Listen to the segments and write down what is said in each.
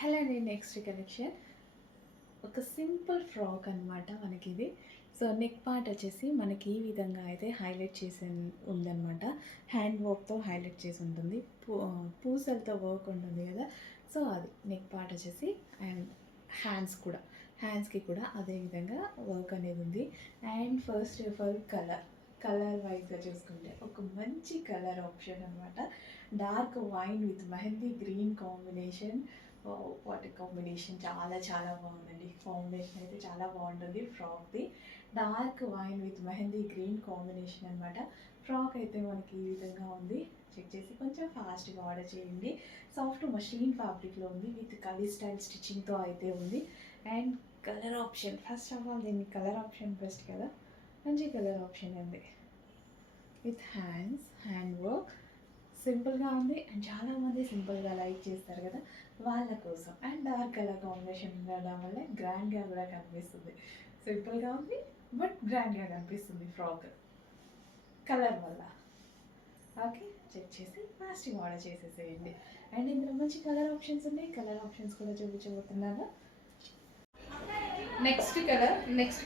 Hello అండి. Next collection ఒక simple frock అనమాట మనకిది. సో నెక్ పార్ట్ వచ్చేసి మనకి ఈ విధంగా అయితే హైలైట్ చేసి ఉందనమాట. హ్యాండ్ వర్క్‌తో హైలైట్ చేసి ఉంటుంది. పూసలతో వర్క్ ఉంటుంది కదా! సో అది నెక్ పార్ట్ వచ్చేసి అండ్ హ్యాండ్స్‌కి కూడా అదే విధంగా వర్క్ అనేది ఉంది. And first of all colour వైజ్‌గా చూసుకుంటే ఒక మంచి కలర్ ఆప్షన్ అనమాట. Dark wine with mehndi green combination. వాటి కాంబినేషన్ చాలా చాలా బాగుందండి. కాంబినేషన్ అయితే చాలా బాగుంటుంది ఫ్రాక్ది. Dark wine with mehndi green combination అనమాట. ఫ్రాక్ అయితే మనకి ఈ విధంగా ఉంది. చెక్ చేసి కొంచెం ఫాస్ట్గా ఆర్డర్ చేయండి. సాఫ్ట్ మష్లిన్ ఫ్యాబ్రిక్లో ఉంది. విత్ కలీ స్టైల్ స్టిచ్చింగ్తో అయితే ఉంది. And colour option, first of all దీన్ని కలర్ ఆప్షన్ బెస్ట్ కదా, మంచి కలర్ ఆప్షన్ ఉంది. విత్ హ్యాండ్ వర్క్ సింపుల్గా ఉంది. అండ్ చాలామంది సింపుల్గా లైక్ చేస్తారు కదా, వాళ్ళ కోసం. అండ్ డార్క్ కలర్ కాంబినేషన్ ఉండడం వల్ల గ్రాండ్గా కూడా కనిపిస్తుంది. సింపుల్గా ఉంది బట్ గ్రాండ్గా కనిపిస్తుంది ఫ్రాక్ కలర్ వల్ల. ఓకే, చెక్ చేసి ఫాస్ట్గా ఆర్డర్ చేసేసేయండి. అండ్ ఇందులో మంచి కలర్ ఆప్షన్స్ ఉన్నాయి. కలర్ ఆప్షన్స్ కూడా చూపించబోతున్నాను. నెక్స్ట్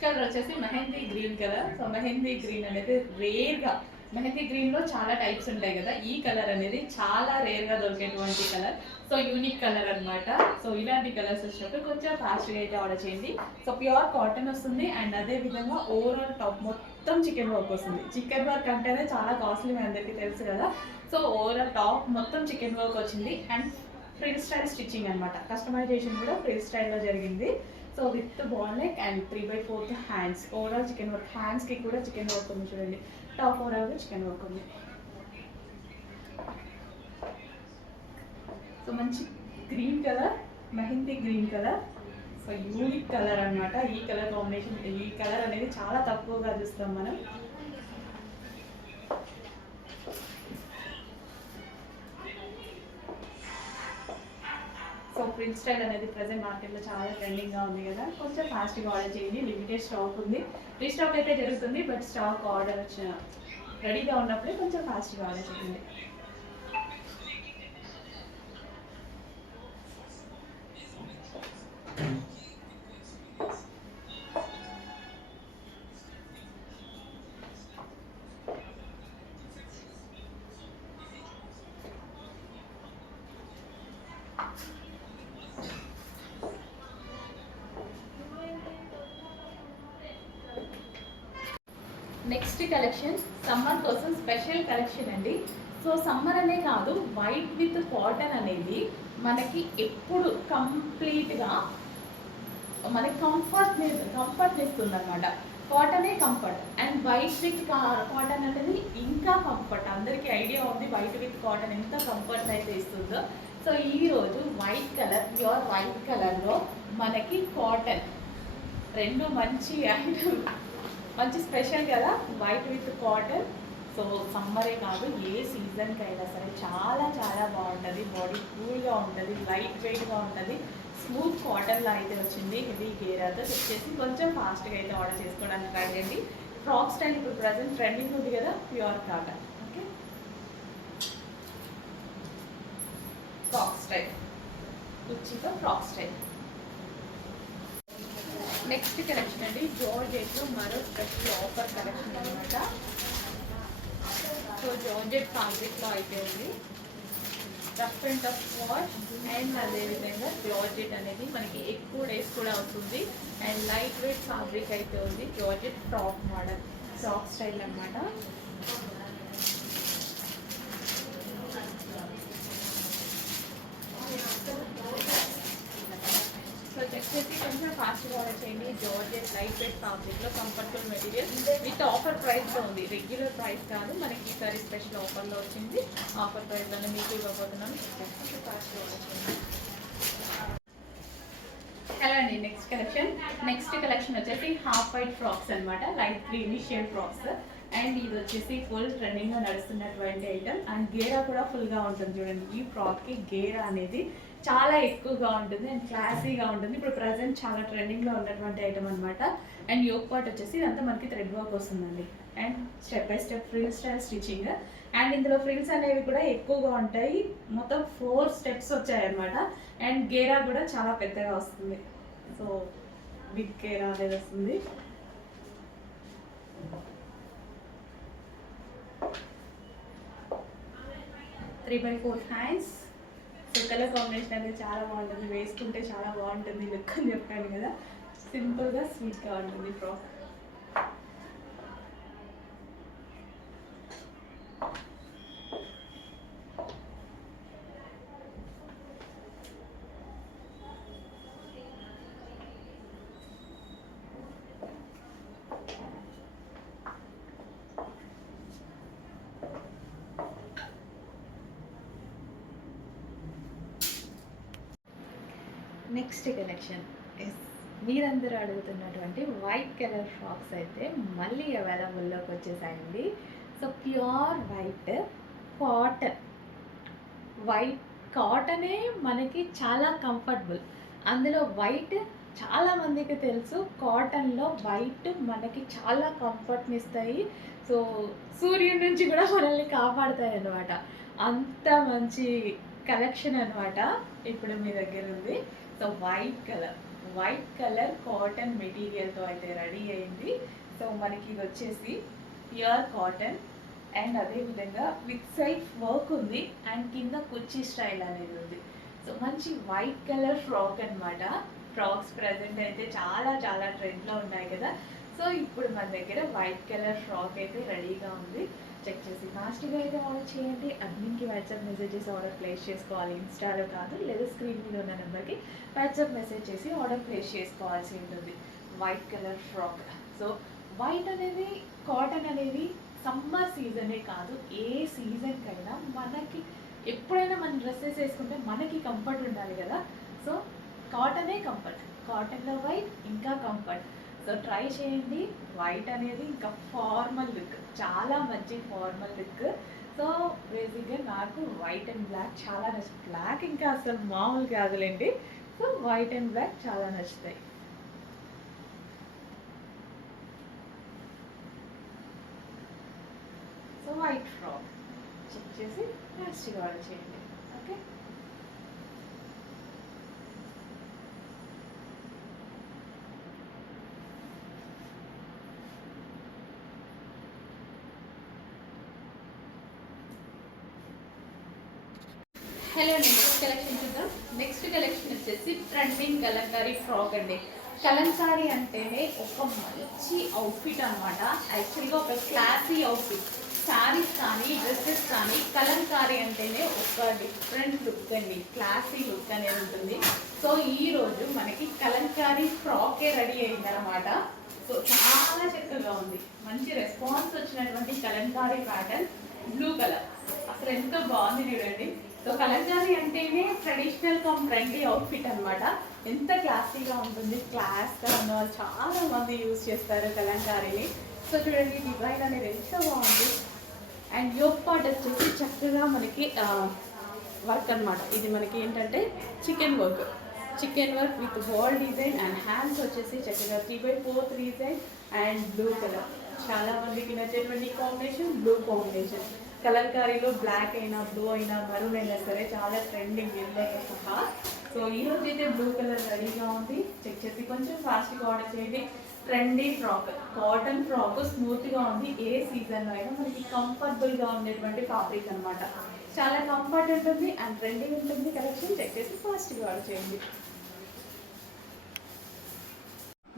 కలర్ వచ్చేసి mehndi green colour. So mehndi green అనేది రేర్గా, మెహందీ గ్రీన్లో చాలా టైప్స్ ఉంటాయి కదా, ఈ కలర్ అనేది చాలా రేర్గా దొరికేటువంటి కలర్. సో యూనిక్ కలర్ అనమాట. సో ఇలాంటి కలర్స్ వచ్చినప్పుడు కొంచెం ఫాస్ట్గా అయితే ఆర్డర్ చేయండి. సో ప్యూర్ కాటన్ వస్తుంది. అండ్ అదే విధంగా ఓవరాల్ టాప్ మొత్తం చికెన్ వర్క్ వస్తుంది. చికెన్ వర్క్ అంటేనే చాలా కాస్ట్లీ, మీ అందరికీ తెలుసు కదా. సో ఓవరాల్ టాప్ మొత్తం చికెన్ వర్క్ వచ్చింది. అండ్ ఫ్రీ స్టైల్ స్టిచ్చింగ్ అనమాట. కస్టమైజేషన్ కూడా ఫ్రీ స్టైల్లో జరిగింది. So with ball neck and 3/4 hands. Overall chicken work, హ్యాండ్స్కి కూడా చికెన్ వర్క్ ఉంది చూడండి. టాప్ ఓవరాల్గా చికెన్ వర్క్ ఉంది. సో మంచి green colour, mehndi green colour. So unique colour అనమాట. ఈ కలర్ కాంబినేషన్, ఈ కలర్ అనేది చాలా తక్కువగా చూస్తాం మనం. సో ప్రింట్ స్టైల్ అనేది ప్రజెంట్ మార్కెట్లో చాలా ట్రెండింగ్గా ఉంది కదా, కొంచెం ఫాస్ట్గా ఆర్డర్ చేయండి. లిమిటెడ్ స్టాక్ ఉంది. రీస్టాక్ అయితే జరుగుతుంది, బట్ స్టాక్ ఆర్డర్ వచ్చిన రెడీగా ఉన్నప్పుడే కొంచెం ఫాస్ట్గా ఆర్డర్ చేయండి. నెక్స్ట్ కలెక్షన్ సమ్మర్ కోసం స్పెషల్ కలెక్షన్ అండి. సో సమ్మర్ అనే కాదు, వైట్ విత్ కాటన్ అనేది మనకి ఎప్పుడు కంప్లీట్గా మనకి కంఫర్ట్ ఇస్తుంది అనమాట. కాటనే comfort and white with cotton అనేది ఇంకా కంఫర్ట్. అందరికీ ఐడియా ఉంది వైట్ విత్ కాటన్ ఎంత కంఫర్ట్ అయితే ఇస్తుందో. సో ఈరోజు వైట్ కలర్, ప్యూర్ వైట్ కలర్లో మనకి కాటన్ రెండు మంచి ఐటమ్, మంచి స్పెషల్ కదా, వైట్ విత్ కాటన్. సో సమ్మరే కాదు, ఏ సీజన్కి అయినా సరే చాలా చాలా బాగుంటుంది. బాడీ కూల్గా ఉంటుంది, లైట్ వెయిట్గా ఉంటుంది. స్మూత్ కాటన్లో అయితే వచ్చింది. హెవీ గేరాతో వచ్చేసి కొంచెం ఫాస్ట్గా అయితే ఆర్డర్ చేసుకోవడానికి ట్రై చేయండి. ఫ్రాక్ స్టైల్ ఇప్పుడు ప్రజెంట్ ట్రెండింగ్ ఉంది కదా, pure cotton. Okay, frock style, కుర్చీతో ఫ్రాక్ స్టైల్. నెక్స్ట్ కలెక్షన్ అండి, జార్జెట్లో మరో స్పెషల్ ఆఫర్ కలెక్షన్ అనమాట. సో జార్జెట్ ఫ్యాబ్రిక్లో అయితే ఉంది. Rough and tough wash and అదేవిధంగా జార్జెట్ అనేది మనకి ఎక్కువ డేస్ కూడా అవుతుంది. అండ్ లైట్ వెయిట్ ఫ్యాబ్రిక్ అయితే ఉంది. Georgette frock model, frock style అనమాట. సో చెక్ చేసి కొంచెం ఫాస్ట్గా ఆర్డర్ చేయండి. జార్జెట్ లైట్ వెయిట్ ఫ్యాబ్రిక్లో కంఫర్టబుల్ మెటీరియల్ విత్ ఆఫర్ ప్రైస్లో ఉంది. రెగ్యులర్ ప్రైస్ కాదు, మనకి ఈసారి స్పెషల్ ఆఫర్లో వచ్చింది. ఆఫర్ ప్రైస్లోనే మీకు ఇవ్వబోతున్నాను. కొంచెం ఫాస్ట్గా ఆర్డర్ చేయండి. హలో అండి. నెక్స్ట్ కలెక్షన్ వచ్చేసి హాఫ్ వైట్ ఫ్రాక్స్ అనమాట. Light green shade frocks. And ఇది వచ్చేసి ఫుల్ ట్రెండింగ్గా నడుస్తున్నటువంటి ఐటమ్. అండ్ గేరా కూడా ఫుల్గా ఉంటుంది చూడండి. ఈ ఫ్రాక్కి గేరా అనేది చాలా ఎక్కువగా ఉంటుంది అండ్ క్లాసీగా ఉంటుంది. ఇప్పుడు ప్రజెంట్ చాలా ట్రెండింగ్లో ఉన్నటువంటి ఐటమ్ అనమాట. అండ్ యోక్ పార్ట్ వచ్చేసి ఇదంతా మనకి థ్రెడ్ వర్క్ వస్తుందండి. And step by step free style stitching. And ఇందులో ఫ్రిల్స్ అనేవి కూడా ఎక్కువగా ఉంటాయి. మొత్తం 4 స్టెప్స్ వచ్చాయన్నమాట. అండ్ గేరా కూడా చాలా పెద్దగా వస్తుంది. సో బిగ్ గేరా అనేది వస్తుంది. 3/4 హ్యాండ్స్. సో కలర్ కాంబినేషన్ అనేది చాలా బాగుంటుంది, వేసుకుంటే చాలా బాగుంటుంది లుక్ అని చెప్పాను కదా. సింపుల్గా స్వీట్గా ఉంటుంది ఫ్రాక్. నెక్స్ట్ కలెక్షన్ మీరందరూ అడుగుతున్నటువంటి వైట్ కలర్ ఫ్రాక్స్ అయితే మళ్ళీ అవైలబుల్లోకి వచ్చేసాయండి. So pure white cotton. White కాటనే మనకి చాలా కంఫర్టబుల్. అందులో వైట్ చాలామందికి తెలుసు, కాటన్లో వైట్ మనకి చాలా కంఫర్ట్ని ఇస్తాయి. సో సూర్యుడి నుంచి కూడా మనల్ని కాపాడుతాయి అన్నమాట. అంత మంచి కలెక్షన్ అనమాట ఇప్పుడు మీ దగ్గర ఉంది. సో వైట్ కలర్ కాటన్ మెటీరియల్తో అయితే రెడీ అయింది. సో మనకి ఇది వచ్చేసి ప్యూర్ కాటన్ అండ్ అదేవిధంగా విత్ సైడ్ వర్క్ ఉంది అండ్ కింద కుర్చీ స్టైల్ అనేది ఉంది. సో మంచి వైట్ కలర్ ఫ్రాక్ అనమాట. ఫ్రాక్స్ ప్రజెంట్ అయితే చాలా చాలా ట్రెండ్లో ఉన్నాయి కదా. సో ఇప్పుడు మన దగ్గర వైట్ కలర్ ఫ్రాక్ అయితే రెడీగా ఉంది. చెక్ చేసి ఫాస్ట్గా అయితే ఆర్డర్ చేయండి. అడ్మిన్కి వాట్సాప్ మెసేజ్ చేసి ఆర్డర్ ప్లేస్ చేసుకోవాలి, ఇన్స్టాలో కాదు, లేదా స్క్రీన్ మీద ఉన్న నెంబర్కి వాట్సాప్ మెసేజ్ చేసి ఆర్డర్ ప్లేస్ చేసుకోవాల్సి ఉంటుంది. White colour frock. So white అనేది కాటన్ అనేది సమ్మర్ సీజనే కాదు, ఏ సీజన్కైనా మనకి ఎప్పుడైనా మన డ్రెస్సెస్ వేసుకుంటే మనకి కంఫర్ట్ ఉండాలి కదా. సో కాటనే కంఫర్ట్, కాటన్లో వైట్ ఇంకా కంఫర్ట్. సో ట్రై చేయండి. వైట్ అనేది ఇంకా ఫార్మల్ లుక్, చాలా మంచి ఫార్మల్ లుక్. సో బేసిక్గా నాకు వైట్ అండ్ బ్లాక్ చాలా నచ్చుతుంది. బ్లాక్ ఇంకా అసలు మామూలు కాదులేండి. సో వైట్ అండ్ బ్లాక్ చాలా నచ్చుతాయి. సో వైట్ ఫ్రాక్ చెక్ చేసి ఫాస్ట్గా ఆర్డర్ చేయండి. ఓకే. హలో అండి, నెక్స్ట్ కలెక్షన్ చూద్దాం. నెక్స్ట్ కలెక్షన్ వచ్చేసి ట్రెండింగ్ కలంకారీ ఫ్రాక్ అండి. కలంకారీ అంటేనే ఒక మంచి అవుట్ఫిట్ అనమాట. యాక్చువల్గా ఒక క్లాసీ అవుట్ఫిట్. శారీస్ కానీ డ్రెస్సెస్ కానీ కలంకారీ అంటేనే ఒక డిఫరెంట్ లుక్ అండి, క్లాసీ లుక్ అనేది ఉంటుంది. సో ఈరోజు మనకి కలంకారీ ఫ్రాకే రెడీ అయిందనమాట. సో చాలా చక్కగా ఉంది, మంచి రెస్పాన్స్ వచ్చినటువంటి కలంకారీ ప్యాటర్న్. బ్లూ కలర్ అసలు ఎంత బాగుంది చూడండి. సో కలంకారీ అంటేనే ట్రెడిషనల్ కమ్ ట్రెండీ అవుట్ఫిట్ అనమాట. ఎంత క్లాసీగా ఉంటుంది, క్లాస్గా ఉన్న వాళ్ళు చాలా మంది యూజ్ చేస్తారు కలంకారీని. సో చూడండి డిజైన్ అనేది ఎంత బాగుంది. అండ్ యోగ్ పార్ట్ వచ్చేసి చక్కగా మనకి వర్క్ అనమాట. ఇది మనకి ఏంటంటే chicken work with ball design and hands వచ్చేసి చక్కగా 3/4 డిజైన్ అండ్ బ్లూ కలర్. చాలా మందికి నచ్చేటువంటి కాంబినేషన్ బ్లూ కాంబినేషన్. కలంకారీలో బ్లాక్ అయినా బ్లూ అయినా మరూన్ అయినా సరే చాలా ట్రెండింగ్ ఎల్లోతో సహా. సో ఈరోజు అయితే బ్లూ కలర్ రెడీగా ఉంది. చెక్ చేసి కొంచెం ఫాస్ట్గా ఆర్డర్ చేయండి. ట్రెండీ ఫ్రాక్, కాటన్ ఫ్రాక్, స్మూత్గా ఉంది. ఏ సీజన్లో అయినా మనకి కంఫర్టబుల్గా ఉండేటువంటి ఫ్యాబ్రిక్ అనమాట. చాలా కంఫర్ట్ ఉంటుంది అండ్ ట్రెండింగ్ ఉంటుంది. కలెక్షన్ చెక్ చేసి ఫాస్ట్గా ఆర్డర్ చేయండి.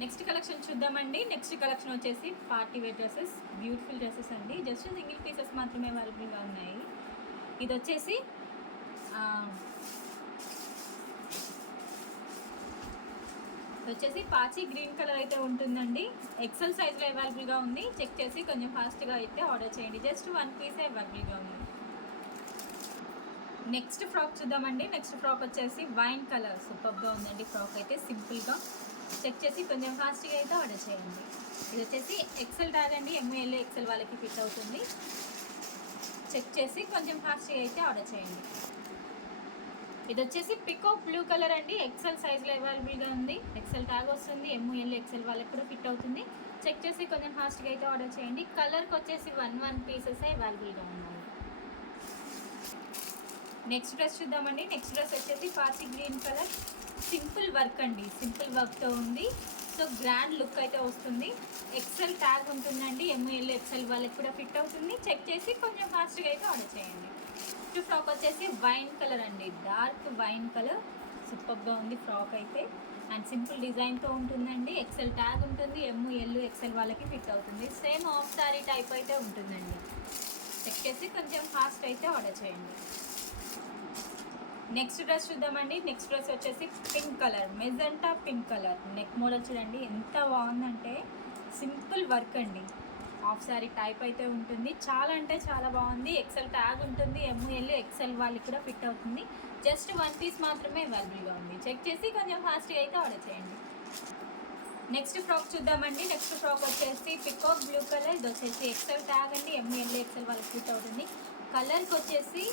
నెక్స్ట్ కలెక్షన్ చూద్దామండి. నెక్స్ట్ కలెక్షన్ వచ్చేసి party wear dresses, beautiful dresses అండి. జస్ట్ సింగిల్ పీసెస్ మాత్రమే అవైలబుల్గా ఉన్నాయి. ఇది వచ్చేసి పాచి గ్రీన్ కలర్ అయితే ఉంటుందండి. ఎక్సెల్ సైజ్లో అవైలబుల్గా ఉంది. చెక్ చేసి కొంచెం ఫాస్ట్గా అయితే ఆర్డర్ చేయండి. జస్ట్ 1 పీసే అవైలబుల్గా ఉంది. నెక్స్ట్ ఫ్రాక్ చూద్దామండి. నెక్స్ట్ ఫ్రాక్ వచ్చేసి వైన్ కలర్, సూపర్గా ఉందండి ఫ్రాక్ అయితే. సింపుల్గా చెక్ చేసి కొంచెం ఫాస్ట్గా అయితే ఆర్డర్ చేయండి. ఇది వచ్చేసి ఎక్సెల్ ట్యాగ్ అండి, ఎంఎల్ ఎక్సెల్ వాళ్ళకి ఫిట్ అవుతుంది. చెక్ చేసి కొంచెం ఫాస్ట్గా అయితే ఆర్డర్ చేయండి. ఇది వచ్చేసి పికాక్ బ్లూ కలర్ అండి. ఎక్సెల్ సైజ్లో అవైలబుల్గా ఉంది. ఎక్సెల్ ట్యాగ్ వస్తుంది. ఎంఎల్ ఎక్సెల్ వాళ్ళకి కూడా ఫిట్ అవుతుంది. చెక్ చేసి కొంచెం ఫాస్ట్గా అయితే ఆర్డర్ చేయండి. కలర్కి వచ్చేసి 1 పీసెస్ అవైలబుల్గా ఉన్నాయి. నెక్స్ట్ డ్రెస్ చూద్దామండి. నెక్స్ట్ డ్రెస్ వచ్చేసి party green colour, simple work అండి, సింపుల్ వర్క్తో ఉంది. సో గ్రాండ్ లుక్ అయితే వస్తుంది. ఎక్సెల్ ట్యాగ్ ఉంటుందండి, ఎంఎల్ ఎక్సెల్ వాళ్ళకి కూడా ఫిట్ అవుతుంది. చెక్ చేసి కొంచెం ఫాస్ట్గా అయితే ఆర్డర్ చేయండి. నెక్స్ట్ ఫ్రాక్ వచ్చేసి వైన్ కలర్ అండి, డార్క్ వైన్ కలర్, సూపర్గా ఉంది ఫ్రాక్ అయితే. అండ్ సింపుల్ డిజైన్తో ఉంటుందండి. ఎక్సెల్ ట్యాగ్ ఉంటుంది, ఎంఎల్ ఎక్సెల్ వాళ్ళకి ఫిట్ అవుతుంది. సేమ్ హాఫ్ సారీ టైప్ అయితే ఉంటుందండి. చెక్ చేసి కొంచెం ఫాస్ట్ అయితే ఆర్డర్ చేయండి. నెక్స్ట్ డ్రెస్ చూద్దామండి. నెక్స్ట్ డ్రెస్ వచ్చేసి pink colour, magenta pink colour. Neck model చూడండి ఎంత బాగుందంటే, సింపుల్ వర్క్ అండి, హాఫ్ సారీ టైప్ అయితే ఉంటుంది. చాలా అంటే చాలా బాగుంది. ఎక్సెల్ ట్యాగ్ ఉంటుంది, ఎంఎల్ ఎక్సెల్ వాళ్ళకి కూడా ఫిట్ అవుతుంది. జస్ట్ 1 పీస్ మాత్రమే అవైలబుల్గా ఉంది. చెక్ చేసి కొంచెం ఫాస్ట్గా అయితే ఆర్డర్ చేయండి. నెక్స్ట్ ఫ్రాక్ చూద్దామండి. నెక్స్ట్ ఫ్రాక్ వచ్చేసి పికాక్ బ్లూ కలర్, ఇది వచ్చేసి ఎక్సెల్ ట్యాగ్ అండి, ఎంఎల్ ఎక్సెల్ వాళ్ళకి ఫిట్ అవుతుంది. కలర్కి వచ్చేసి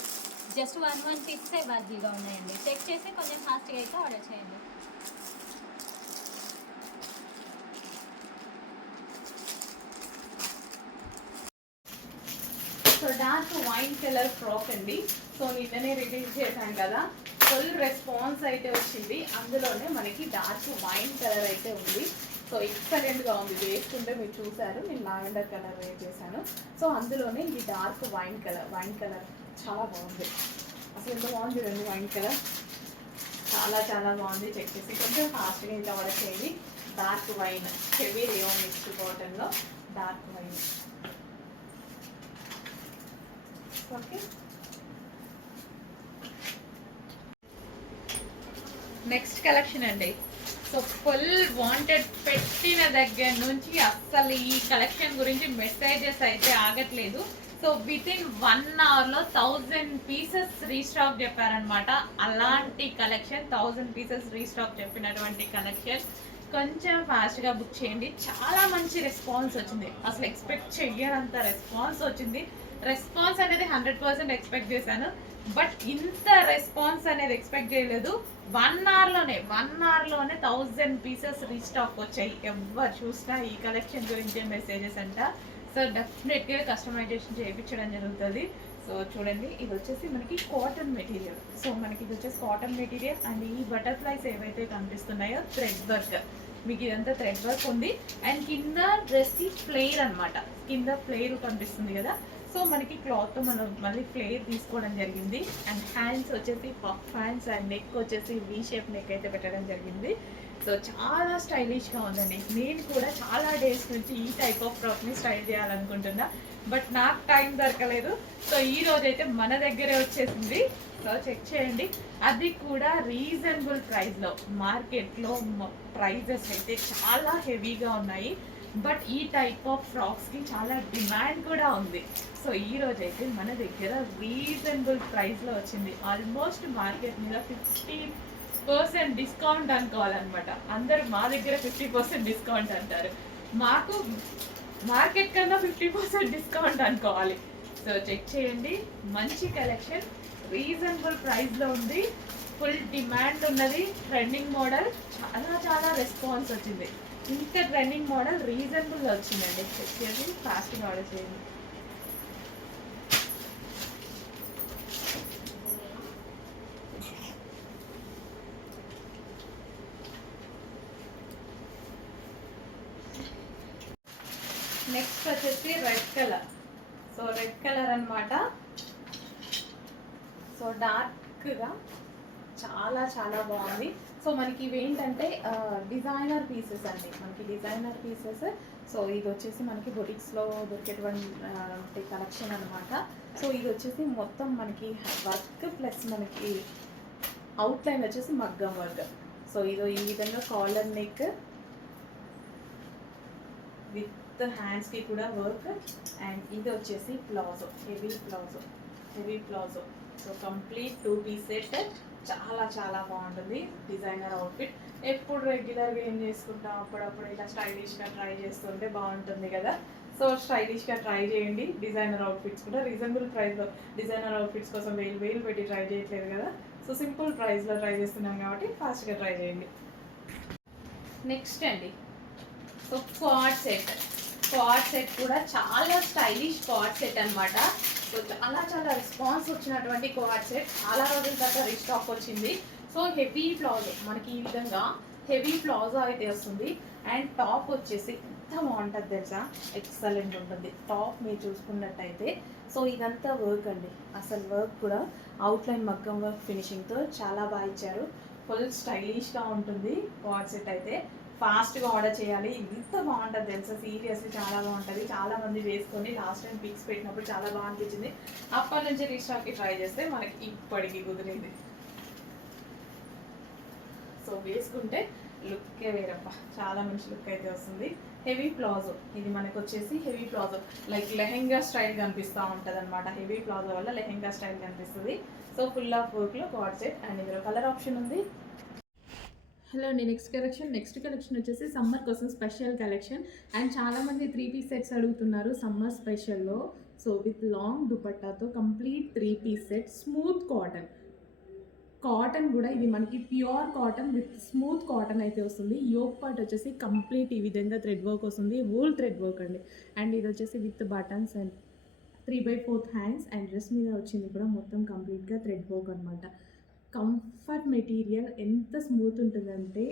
జస్ట్ 1 పీసెస్ అవైలబుల్గా ఉన్నాయండి. చెక్ చేసి కొంచెం ఫాస్ట్గా అయితే ఆర్డర్ చేయండి. So dark wine colour frock అండి. సో నిన్ననే రిలీజ్ చేశాను కదా, ఫుల్ రెస్పాన్స్ అయితే వచ్చింది. అందులోనే మనకి డార్క్ వైన్ కలర్ అయితే ఉంది. సో ఎక్సలెంట్గా ఉంది, వేసుకుంటే మీరు చూసారు, నేను లావెండర్ కలర్ వేర్ చేశాను. సో అందులోనే ఈ డార్క్ వైన్ కలర్ చాలా బాగుంది. అసలు ఎంత బాగుంది చూడండి, వైన్ కలర్ చాలా చాలా బాగుంది. చెక్ చేసి కొంచెం ఫాస్ట్గా అయితే ఆర్డర్ చేయండి. Dark wine, heavy rayon mixed కాటన్లో dark wine. Okay, next collection అండి. సో ఫుల్ వాంటెడ్ పెట్టిన దగ్గర నుంచి అస్సలు ఈ కలెక్షన్ గురించి మెసేజెస్ అయితే ఆగట్లేదు. సో విత్ ఇన్ 1 అవర్లో 1000 పీసెస్ రీస్టాక్ చెప్పారనమాట. అలాంటి కలెక్షన్, 1000 పీసెస్ రీస్టాక్ చెప్పినటువంటి కలెక్షన్ కొంచెం ఫాస్ట్గా బుక్ చేయండి. చాలా మంచి రెస్పాన్స్ వచ్చింది, అసలు ఎక్స్పెక్ట్ చెయ్యనంత రెస్పాన్స్ వచ్చింది. రెస్పాన్స్ అనేది 100% ఎక్స్పెక్ట్ చేశాను, బట్ ఇంత రెస్పాన్స్ అనేది ఎక్స్పెక్ట్ చేయలేదు. 1 అవర్లోనే 1000 పీసెస్ రీస్టాక్ వచ్చాయి. ఎవరు చూసినా ఈ కలెక్షన్ గురించే మెసేజెస్ అంట. సో డెఫినెట్గా కస్టమైజేషన్ చేయించడం జరుగుతుంది. సో చూడండి, ఇది వచ్చేసి మనకి కాటన్ మెటీరియల్. సో మనకి ఇది వచ్చేసి కాటన్ మెటీరియల్ అండ్ ఈ బటర్ఫ్లైస్ ఏవైతే కనిపిస్తున్నాయో థ్రెడ్ వర్క్, మీకు ఇదంతా థ్రెడ్ వర్క్ ఉంది. అండ్ కింద డ్రెస్కి ఫ్లేర్ అనమాట, కింద ఫ్లేర్ కనిపిస్తుంది కదా. సో మనకి క్లాత్తో మనం మళ్ళీ ఫ్లేర్ తీసుకోవడం జరిగింది. అండ్ హ్యాండ్స్ వచ్చేసి పఫ్ హ్యాండ్స్ అండ్ నెక్ వచ్చేసి వీ షేప్ నెక్ అయితే పెట్టడం జరిగింది. సో చాలా స్టైలిష్గా ఉందండి. నేను కూడా చాలా డేస్ నుంచి ఈ టైప్ ఆఫ్ ఫ్రాక్ని స్టైల్ చేయాలనుకుంటున్నా, బట్ నాకు టైం దొరకలేదు. సో ఈ రోజైతే మన దగ్గరే వచ్చేసింది. సో చెక్ చేయండి, అది కూడా రీజనబుల్ ప్రైస్లో. మార్కెట్లో ప్రైజెస్ అయితే చాలా హెవీగా ఉన్నాయి, బట్ ఈ టైప్ ఆఫ్ ఫ్రాక్స్కి చాలా డిమాండ్ కూడా ఉంది. సో ఈ రోజైతే మన దగ్గర రీజనబుల్ ప్రైస్లో వచ్చింది. ఆల్మోస్ట్ మార్కెట్ మీద 50% డిస్కౌంట్ అనుకోవాలన్నమాట. అందరూ మా దగ్గర 50% డిస్కౌంట్ అంటారు, మాకు మార్కెట్ కన్నా 50% డిస్కౌంట్ అనుకోవాలి. సో చెక్ చేయండి, మంచి కలెక్షన్, రీజనబుల్ ప్రైస్లో ఉంది, ఫుల్ డిమాండ్ ఉన్నది. ట్రెండింగ్ మోడల్, చాలా చాలా రెస్పాన్స్ వచ్చింది. ఇంత ట్రెండింగ్ మోడల్ రీజనబుల్ వచ్చిందండి. చెక్ చేసి ఫాస్ట్గా ఆర్డర్ చేయండి. నెక్స్ట్ వచ్చేసి red colour. So red colour అనమాట. సో డార్క్గా చాలా చాలా బాగుంది. సో మనకి ఇవి ఏంటంటే డిజైనర్ పీసెస్ అండి, మనకి డిజైనర్ పీసెస్. సో ఇది వచ్చేసి మనకి బొటిక్స్లో దొరికేటువంటి కలెక్షన్ అనమాట. సో ఇది వచ్చేసి మొత్తం మనకి వర్క్ ప్లస్ మనకి అవుట్లైన్ వచ్చేసి మగ్గం వర్క్. సో ఇది ఈ విధంగా కాలర్ నెక్ విత్ హ్యాండ్స్కి కూడా వర్క్. అండ్ ఇది వచ్చేసి palazzo, heavy palazzo. So complete 2 piece set, చాలా చాలా బాగుంటుంది. డిజైనర్ అవుట్ఫిట్, ఎప్పుడు రెగ్యులర్గా ఏం చేసుకుంటాం, అప్పుడప్పుడు ఇలా స్టైలిష్గా ట్రై చేస్తుంటే బాగుంటుంది కదా. సో స్టైలిష్గా ట్రై చేయండి. డిజైనర్ అవుట్ఫిట్స్ కూడా రీజనబుల్ ప్రైస్లో, డిజైనర్ అవుట్ఫిట్స్ కోసం వేలు పెట్టి ట్రై చేయట్లేదు కదా. సో సింపుల్ ప్రైస్లో ట్రై చేస్తున్నాం కాబట్టి ఫాస్ట్గా ట్రై చేయండి. నెక్స్ట్ అండి, సో క్వాడ్ సెట్ కూడా చాలా స్టైలిష్ క్వాడ్ సెట్ అనమాట. సో చాలా చాలా రెస్పాన్స్ వచ్చినటువంటి కోఆర్డ్ సెట్, చాలా రోజుల తర్వాత రీస్టాక్ వచ్చింది. సో హెవీ ప్లాజో మనకి ఈ విధంగా హెవీ ప్లాజో అయితే వస్తుంది. అండ్ టాప్ వచ్చేసి ఎంత బాగుంటుంది తెలుసా, ఎక్సలెంట్ ఉంటుంది టాప్ మీరు చూసుకున్నట్టయితే. సో ఇదంతా వర్క్ అండి, అసలు వర్క్ కూడా అవుట్లైన్ మగ్గం వర్క్ ఫినిషింగ్తో చాలా బాగా ఇచ్చారు. ఫుల్ స్టైలిష్గా ఉంటుంది కోఆర్డ్ సెట్ అయితే. ఫాస్ట్గా ఆర్డర్ చేయాలి, ఇంత బాగుంటుంది తెలుసా, సీరియస్లీ చాలా బాగుంటుంది. చాలా మంది వేసుకొని లాస్ట్ టైం పిక్స్ పెట్టినప్పుడు చాలా బాగా అనిపించింది. అప్పటి నుంచి రీస్టాక్కి ట్రై చేస్తే మనకి ఇప్పటికి కుదిరింది. సో వేసుకుంటే లుక్కే వేరప్ప, చాలా మంచి లుక్ అయితే వస్తుంది. హెవీ ప్లాజో, ఇది మనకు వచ్చేసి heavy palazzo like lehenga style కనిపిస్తూ ఉంటుంది అనమాట. హెవీ ప్లాజో వల్ల లెహెంగా స్టైల్ కనిపిస్తుంది. సో ఫుల్ ఆఫ్ వర్క్లో కోఆర్డ్ సెట్. అండ్ ఇందులో కలర్ ఆప్షన్ ఉంది. హలో అండి, నెక్స్ట్ కలెక్షన్ వచ్చేసి సమ్మర్ కోసం స్పెషల్ కలెక్షన్. అండ్ చాలామంది 3 పీస్ సెట్స్ అడుగుతున్నారు సమ్మర్ స్పెషల్లో. సో విత్ లాంగ్ దుపట్టాతో complete 3 piece set, smooth cotton కూడా ఇది మనకి pure cotton with smooth cotton అయితే వస్తుంది. యోక్ పార్ట్ వచ్చేసి కంప్లీట్ ఈ విధంగా థ్రెడ్ వర్క్ వస్తుంది, వూల్ థ్రెడ్ వర్క్ అండి. అండ్ ఇది వచ్చేసి with buttons and 3/4 hands. And dress మీద వచ్చింది కూడా మొత్తం కంప్లీట్గా థ్రెడ్ వర్క్ అనమాట. కంఫర్ట్ మెటీరియల్ ఎంత స్మూత్ ఉంటుందంటే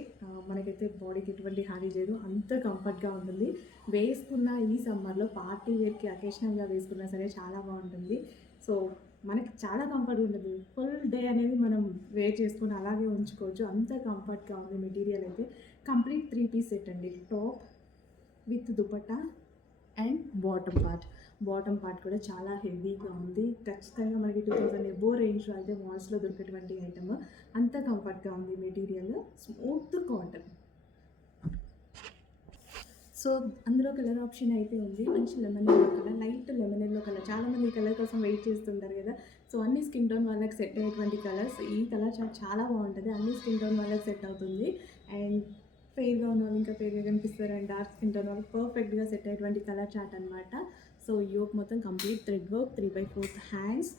మనకైతే బాడీకి ఎటువంటి హాని చేయదు, అంత కంఫర్ట్గా ఉంటుంది. వేసుకున్న ఈ సమ్మర్లో పార్టీ వేర్కి అకేషనల్గా వేసుకున్నా సరే చాలా బాగుంటుంది. సో మనకి చాలా కంఫర్ట్గా ఉంటుంది, ఫుల్ డే అనేది మనం వేర్ చేసుకొని అలాగే ఉంచుకోవచ్చు, అంత కంఫర్ట్గా ఉంది మెటీరియల్ అయితే. కంప్లీట్ 3 పీస్ సెట్ అండి, top with dupatta and bottom part కూడా చాలా హెవీగా ఉంది. ఖచ్చితంగా మనకి 2000 ఎబో రేంజ్లో అయితే మాల్స్లో దొరికేటువంటి ఐటమ్, అంత కంఫర్ట్గా ఉంది మెటీరియల్, స్మూత్ కాటన్. సో అందులో కలర్ ఆప్షన్ అయితే ఉంది, మంచి lemon yellow colour, light lemon yellow colour. చాలామంది ఈ కలర్ కోసం వెయిట్ చేస్తుంటారు కదా. సో అన్ని స్కిన్ టోన్ వాళ్ళకి సెట్ అయ్యేటువంటి కలర్స్. ఈ కలర్ చాలా బాగుంటుంది, అన్ని స్కిన్ టోన్ వాళ్ళకి సెట్ అవుతుంది. అండ్ ఫెయిర్గా ఉన్న వాళ్ళు ఇంకా ఫెయిర్గా కనిపిస్తారు, అండ్ డార్క్ స్కిన్ టోన్ వాళ్ళకి పర్ఫెక్ట్గా సెట్ అయ్యేటువంటి కలర్ చార్ట్ అనమాట. సో యోక్ మొత్తం complete thread work, 3/4 hands,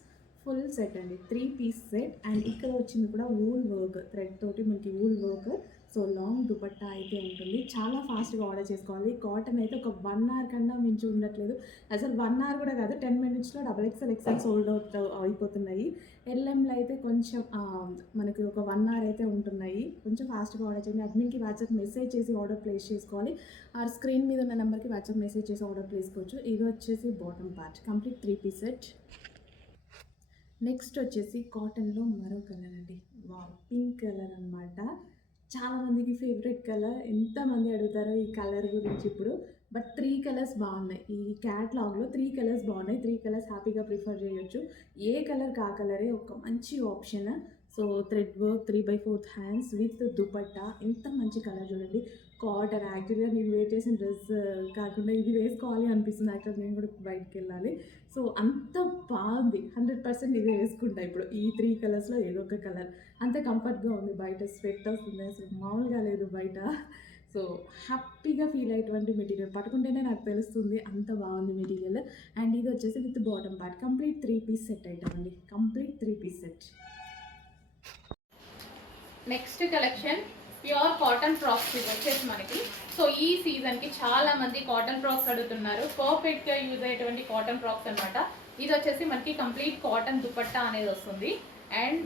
full set అండి, 3 పీస్ సెట్. అండ్ ఇక్కడ వచ్చింది కూడా వూల్ వర్క్, థ్రెడ్ తోటి మనకి wool work. So long dupatta అయితే ఉంటుంది. చాలా ఫాస్ట్గా ఆర్డర్ చేసుకోవాలి. కాటన్ అయితే ఒక 1 అవర్ కన్నా మించి ఉండట్లేదు, అసలు 1 అవర్ కూడా కాదు, 10 మినిట్స్లో XXL సోల్డ్ అవుట్ అయిపోతున్నాయి. ఎల్ఎంలో అయితే కొంచెం మనకి ఒక 1 అవర్ అయితే ఉంటున్నాయి. కొంచెం ఫాస్ట్గా ఆర్డర్ చేయండి. అడ్మిన్కి వాట్సాప్ మెసేజ్ చేసి ఆర్డర్ ప్లేస్ చేసుకోవాలి, ఆ స్క్రీన్ మీద ఉన్న నెంబర్కి వాట్సాప్ మెసేజ్ చేసి ఆర్డర్ ప్లేసుకోవచ్చు. ఇది వచ్చేసి bottom part, complete 3 piece set. Next వచ్చేసి కాటన్లో మరో కలర్ అండి, పింక్ కలర్ అనమాట. చాలామందికి ఫేవరెట్ కలర్, ఎంతమంది అడుగుతారో ఈ కలర్ గురించి ఇప్పుడు. బట్ 3 కలర్స్ బాగున్నాయి, ఈ క్యాట్లాగ్లో 3 కలర్స్ బాగున్నాయి. 3 కలర్స్ హ్యాపీగా ప్రిఫర్ చేయొచ్చు. ఏ కలర్ కా కలరే ఒక మంచి option. So thread work, 3/4 hands with dupatta, ఎంత మంచి కలర్ చూడండి. కాటన్, యాక్చువల్గా నేను వేర్ చేసిన డ్రెస్ కాకుండా ఇది వేసుకోవాలి అనిపిస్తుంది. యాక్చువల్గా నేను కూడా బయటకు వెళ్ళాలి. సో అంత బాగుంది, 100% ఇదే వేసుకుంటా ఇప్పుడు. ఈ 3 కలర్స్లో ఏదో ఒక కలర్, అంత కంఫర్ట్గా ఉంది. బయట స్వెట్ వస్తుంది, అసలు మామూలుగా లేదు బయట. సో హ్యాపీగా ఫీల్ అయ్యేటువంటి మెటీరియల్, పట్టుకుంటేనే నాకు తెలుస్తుంది అంత బాగుంది మెటీరియల్. అండ్ ఇది వచ్చేసి with bottom part, complete 3 piece set item అండి, complete 3 piece set. Next collection pure cotton frocks. ఇది వచ్చేసి మనకి సో ఈ సీజన్కి చాలా మంది కాటన్ ఫ్రాక్స్ అడుగుతున్నారు, పర్ఫెక్ట్గా యూజ్ అయ్యేటువంటి కాటన్ ఫ్రాక్స్ అనమాట. ఇది వచ్చేసి మనకి కంప్లీట్ కాటన్ దుపట్టా అనేది వస్తుంది. అండ్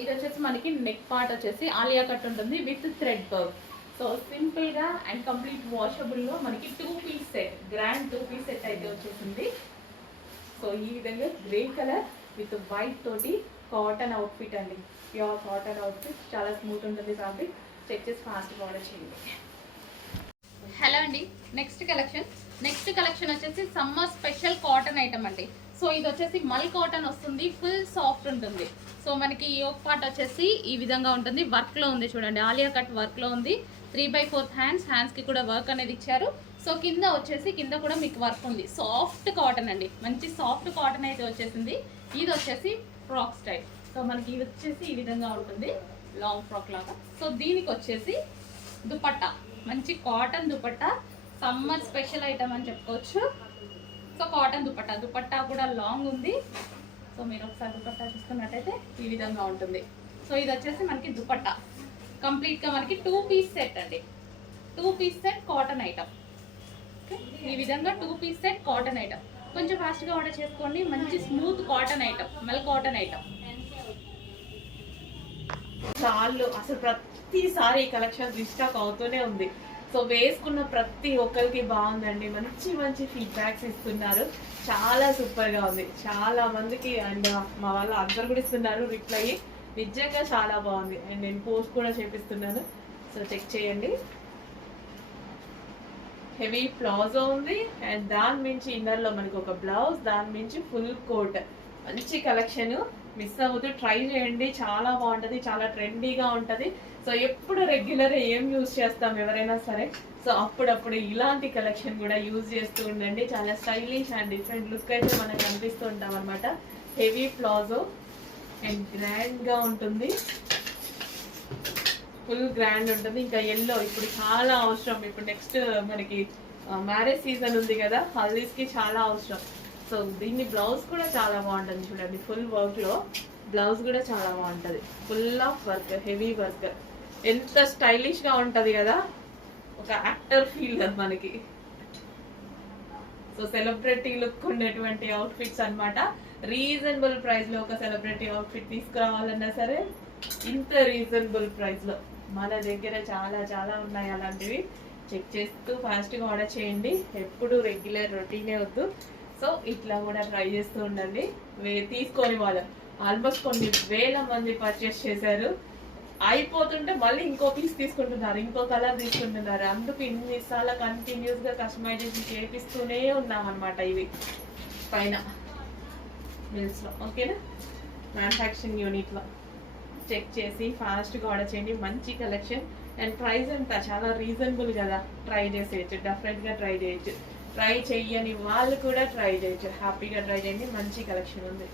ఇది వచ్చేసి మనకి నెక్ పార్ట్ వచ్చేసి ఆలియా కట్ ఉంటుంది విత్ థ్రెడ్ వర్క్. సో సింపుల్గా అండ్ కంప్లీట్ వాషబుల్లో మనకి 2 piece set, grand 2 piece set అయితే వచ్చేసింది. సో ఈ విధంగా గ్రే కలర్ విత్ వైట్ తోటి కాటన్ అవుట్ఫిట్ అండి, ప్యూర్ కాటన్ అవుట్ఫిట్, చాలా స్మూత్ ఉంటుంది ఫ్యాబ్రిక్. చెక్ చేసి ఫాస్ట్గా ఆర్డర్ చేయండి. హలో అండి, నెక్స్ట్ కలెక్షన్ వచ్చేసి సమ్మర్ స్పెషల్ కాటన్ ఐటమ్ అండి. సో ఇది వచ్చేసి మల్ కాటన్ వస్తుంది, ఫుల్ సాఫ్ట్ ఉంటుంది. సో మనకి యోక్ పార్ట్ వచ్చేసి ఈ విధంగా ఉంటుంది, వర్క్లో ఉంది చూడండి, ఆలియా కట్ వర్క్లో ఉంది. 3/4 హ్యాండ్స్కి కూడా వర్క్ అనేది ఇచ్చారు. సో కింద వచ్చేసి కింద కూడా మీకు వర్క్ ఉంది. సాఫ్ట్ కాటన్ అండి, మంచి సాఫ్ట్ కాటన్ అయితే వచ్చేసింది. ఇది వచ్చేసి ఫ్రాక్ స్టైల్. సో మనకి ఇది వచ్చేసి ఈ విధంగా ఉంటుంది, లాంగ్ ఫ్రాక్ లాగా. సో దీనికి వచ్చేసి దుపట్టా, మంచి cotton dupatta, summer special item అని చెప్పుకోవచ్చు. సో కాటన్ దుపట్టా కూడా లాంగ్ ఉంది. సో మీరు ఒకసారి దుపట్టా చూసుకున్నట్టయితే ఈ విధంగా ఉంటుంది. సో ఇది వచ్చేసి మనకి దుపట్టా కంప్లీట్గా మనకి 2 పీస్ సెట్ అండి, 2 పీస్ సెట్ కాటన్ ఐటమ్. ఈ విధంగా 2 పీస్ సెట్ కాటన్ ఐటమ్. కొంచెం ఫాస్ట్గా ఆర్డర్ చేసుకోండి. మంచి స్మూత్ కాటన్ ఐటమ్, మల్ కాటన్ ఐటమ్. చాలు అసలు ప్రతిసారి ఈ కలెక్షన్ రీస్టాక్ అవుతూనే ఉంది. సో వేసుకున్న ప్రతి ఒక్కరికి బాగుందండి, మంచి మంచి ఫీడ్బ్యాక్స్ ఇస్తున్నారు. చాలా సూపర్ గా ఉంది. చాలా మందికి అండ్ మా వాళ్ళు అందరు కూడా ఇస్తున్నారు రిప్లై. నిజంగా చాలా బాగుంది. అండ్ నేను పోస్ట్ కూడా చేపిస్తున్నాను, సో చెక్ చేయండి. హెవీ ప్లాజో ఉంది అండ్ దాని మించి ఇన్నర్ లో మనకి ఒక బ్లౌజ్, దాని మించి ఫుల్ కోట్. మంచి కలెక్షన్, మిస్ అవ్వద్దు, ట్రై చేయండి. చాలా బాగుంటది, చాలా ట్రెండీగా ఉంటది. సో ఎప్పుడు రెగ్యులర్ ఏం యూజ్ చేస్తాం ఎవరైనా సరే, సో అప్పుడప్పుడు ఇలాంటి కలెక్షన్ కూడా యూజ్ చేస్తూ ఉండండి. చాలా స్టైలిష్ అండ్ డిఫరెంట్ లుక్ అయితే మనకు కనిపిస్తూ ఉంటాం అనమాట. హెవీ ప్లాజో అండ్ గ్రాండ్ గా ఉంటుంది, ఫుల్ గ్రాండ్ ఉంటుంది. ఇంకా ఎల్లో ఇప్పుడు చాలా అవసరం. ఇప్పుడు నెక్స్ట్ మనకి మ్యారేజ్ సీజన్ ఉంది కదా, హల్దీస్ కి చాలా అవసరం. సో దీన్ని బ్లౌజ్ కూడా చాలా బాగుంటుంది చూడండి, ఫుల్ వర్క్ లో బ్లౌజ్ కూడా చాలా బాగుంటది. Full of work, heavy work, ఎంత స్టైలిష్ గా ఉంటది కదా, ఒక యాక్టర్ ఫీల్ కదా మనకి. సో సెలబ్రిటీ లుక్ ఉండేటువంటి అవుట్ఫిట్స్ అన్నమాట. రీజనబుల్ ప్రైస్ లో ఒక సెలబ్రిటీ అవుట్ఫిట్ తీసుకురావాలన్నా సరే ఇంత రీజనబుల్ ప్రైస్ లో మన దగ్గర చాలా చాలా ఉన్నాయి. అలాంటివి చెక్ చేస్తూ ఫాస్ట్ గా ఆర్డర్ చేయండి. ఎప్పుడు రెగ్యులర్ రొటీనే వద్దు. సో ఇట్లా కూడా ట్రై చేస్తూ ఉండండి. తీసుకొని వాళ్ళు ఆల్మోస్ట్ కొన్ని వేల మంది పర్చేస్ చేశారు. అయిపోతుంటే మళ్ళీ ఇంకో పీస్ తీసుకుంటున్నారు, ఇంకో కలర్ తీసుకుంటున్నారు. అందుకు ఇన్నిసార్లు కంటిన్యూస్ గా కస్టమైజేషన్ చేపిస్తూనే ఉన్నాం అనమాట. ఇవి పైన మిల్స్ లో, ఓకేనా, మ్యానుఫ్యాక్చరింగ్ యూనిట్ లో చెక్ చేసి ఫాస్ట్ గా ఆర్డర్ చేయండి. మంచి కలెక్షన్ అండ్ ప్రైస్ అంతా చాలా రీజనబుల్ కదా, ట్రై చేసేయచ్చు, డెఫినెట్ గా ట్రై చేయొచ్చు. ట్రై చెయ్యని వాళ్ళు కూడా ట్రై చేయొచ్చు, హ్యాపీగా ట్రై చేయండి. మంచి కలెక్షన్ ఉంది.